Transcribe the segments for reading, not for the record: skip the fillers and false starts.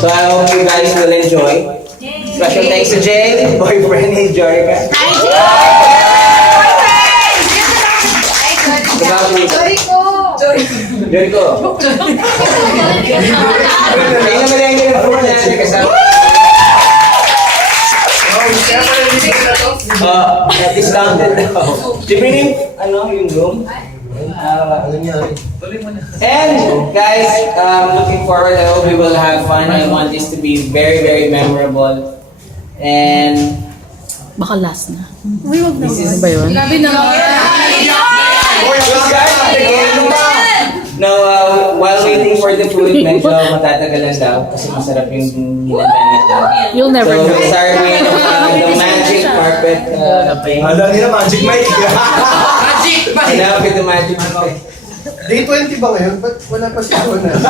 So I hope you guys will enjoy. Special thanks to Jay, boyfriend ni Jorica. Jericho. Kaya naman lang yung phone natin kasama. Discounted daw. Libre yung room. And guys, looking forward. I hope we will have fun. I want this to be very, very memorable. And Baka last na. this is Ba yun? Grabe naman. Now, while waiting for the food, medyo matatagalan daw kasi masarap yung ginagawa daw. You'll never So, know. we'll start with the magic carpet. Alam nila, magic mic. Enough with the magic carpet. Day 20 ba ngayon? Ba't wala pa siya na?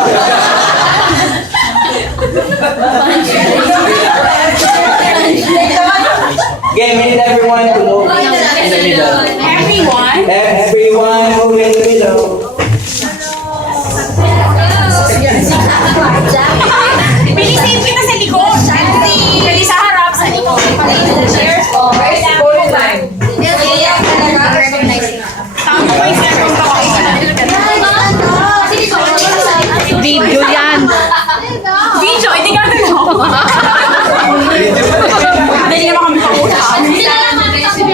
Again, we need everyone to move in the middle. Everyone? Everyone move in the middle. Bilisin kita sa likod. Pwede sa harap, sa likod. Cheers. Video yan. Video, hindi ka na hindi naman kami kausap. Hindi na lang kami kausap.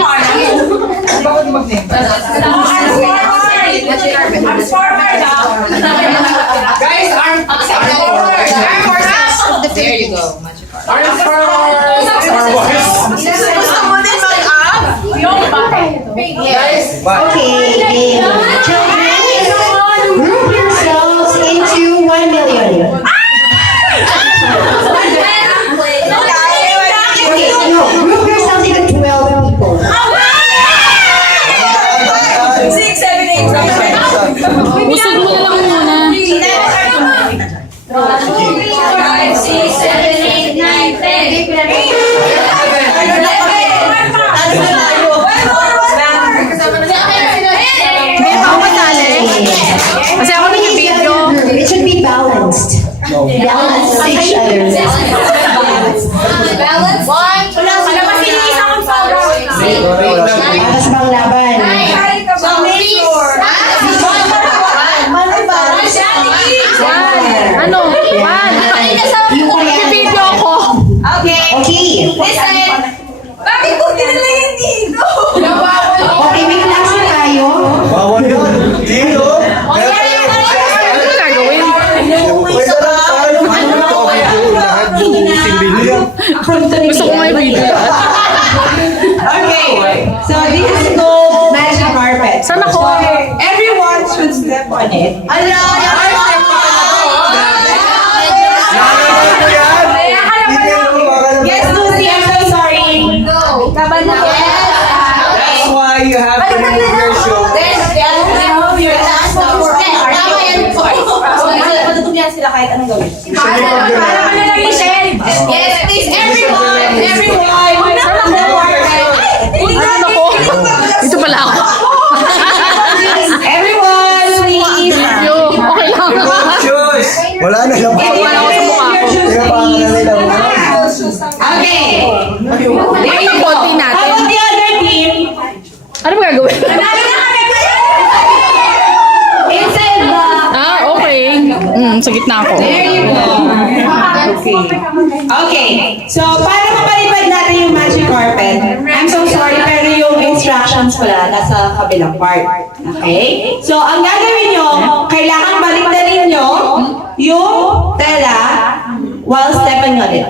Arms forward daw. Guys, arms forward. There you go. Arms forward. Gusto mo din mag-up? Yung Yes. Okay, game. Children, group yourselves into 1 million. Okay, no, group yourselves into 12 people. 6, 7, 8, Usig mo na lang muna. 5, 6, 7, 8, 9, 10. Hindi pa ako matali. Kasi ako nag-video. It should be balanced. Balance each other. Balance. One. Wala ba sila isang follow? Para sa mga laban. Ano? One. Nag-video ako. Okay. Okay. Listen. Bakit ko dinala yung dito? Okay, may class na tayo. Bawal yun. Dito. Ano gagawin? Pwede lang tayo. Ano na ito? Lahat yung simbilya. Gusto ko nga i-video. Okay, so this is called magic carpet. Saan ako? Everyone should step on it. Yes, Lucy, I'm so sorry. That's why you have to move your show. Matutugyan sila kahit anong gawin. Yes, please, everyone. Ano ako? Ito pala ako. Everyone, please. Yo, okay lang. Shoes! Wala na lang. Wala ako sa mukha ko. Pinapangan na nila. Okay. Ano yung konti natin? How about the other team? Ano ba gagawin? Inside the... Okay. Sa gitna ako. There you go. Okay. So, para mapalipad natin yung magic carpet, I'm so sorry, pero yung instructions pala nasa kabilang part. Okay? So, ang gagawin nyo, kailangan baliktarin nyo yung tela while stepping on it.